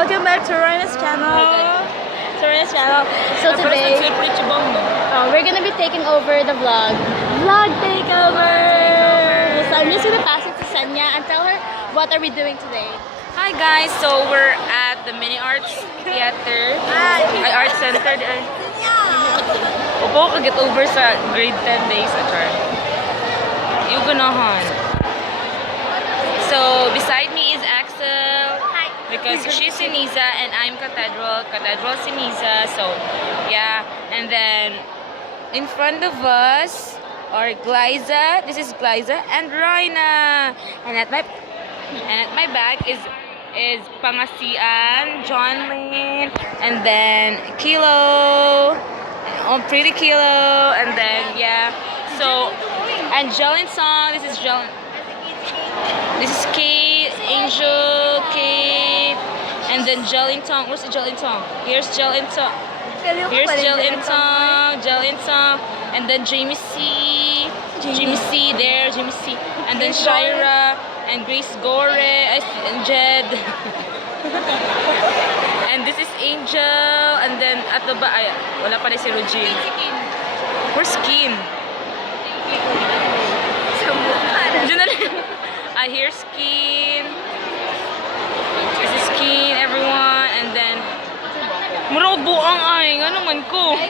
Welcome back to Reina's channel. So today, we're gonna be taking over the vlog. Vlog takeover! So I'm just gonna pass it to Sanya and tell her what are we doing today. Hi guys, so we're at the Mini Arts Theater. Ay, Art Center. Opo, get over sa grade 10 days at Char. Yung ganahan. So, beside me is Axel. Because she's in Niza and I'm Cathedral. Cathedral si Niza. So, yeah. And then, in front of us are Glyza. This is Glyza and Rhina. And at my back is Pangasian, John Lynn, and then Kilo, pretty Kilo, and then yeah. So, and Jelen Song. This is Jelen. This is Kate, Angel, Kate, and then Jelen Tong. Where's the Jelen Tong? Here's Jelen Tong. Here's Jelen Tong, and then Jamie C. Jamie C there, Jamie C. And then Shira and Grace Gore and Jed. And this is Angel, and then at the back, wala pa rin si Regine. Where's Skin? I hear Skin. This is Skin, everyone, and then murag buang ay, nga naman ko.